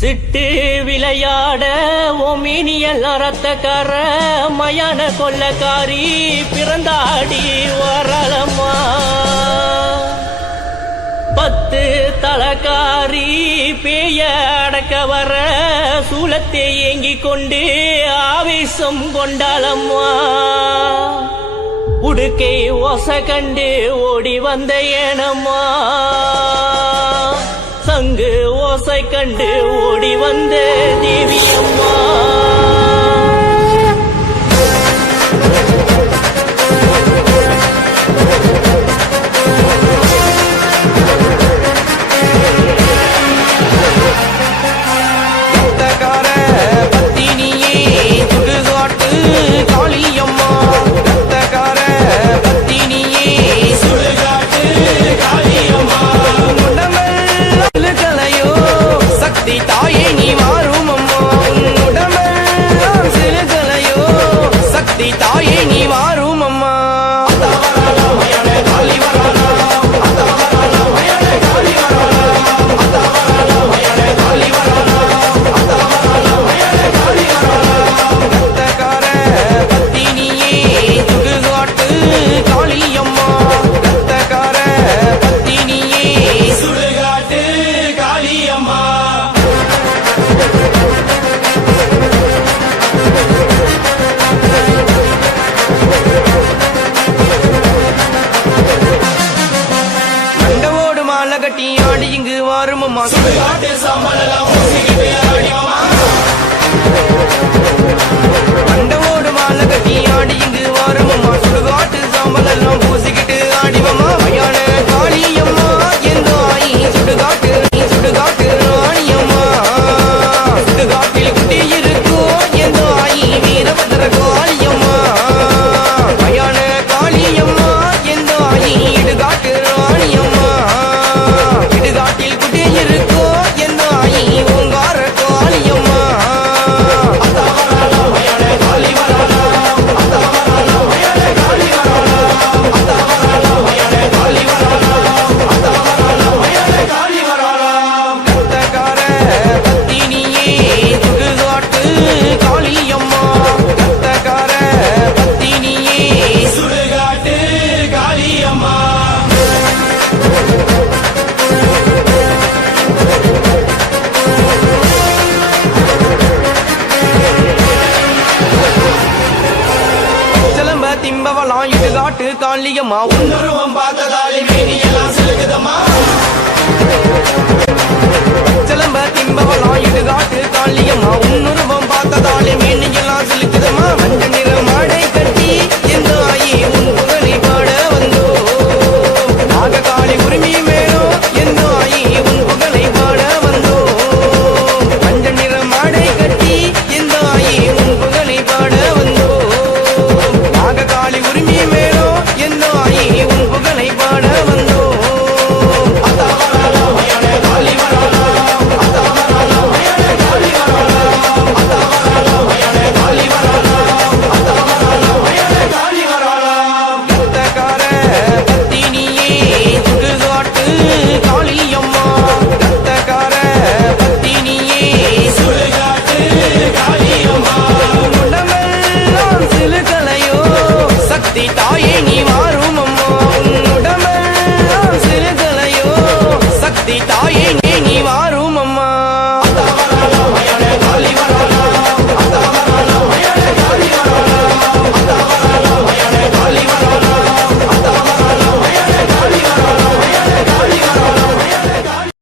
சிட்டு விளையாட ஒமினியல் அறத்தக்கார மயான கொள்ளக்காரி பிறந்தாடி வரலம்மா. பத்து தலக்காரி பேய அடக்க வர சூலத்தை ஏங்கி கொண்டு ஆவேசம் கொண்டாளம்மா. உடுக்கை ஓச கண்டு ஓடி வந்த ஏனம்மா. சங்கு ஓசை கண்டு ஓடி வந்தேன். இங்கு வாரும் அம்மா சுடுகாட்டு மண்டவோடு மாலை கட்டி ஆடி இங்கு வாரும் அம்மா சுடுகாட்டு சாம்பல் எல்லாம் திம்பவலாம் இடுகாட்டு காளியம்மா. உன்னருவம் பார்த்ததாலே மேனியெல்லாம் சிலுகுதம்மா சிலம்ப திம்பவலாம் இடுகாட்டு காளியம்மா. உன்னுருவம் கனலில் கலையோ சக்தி தாயே.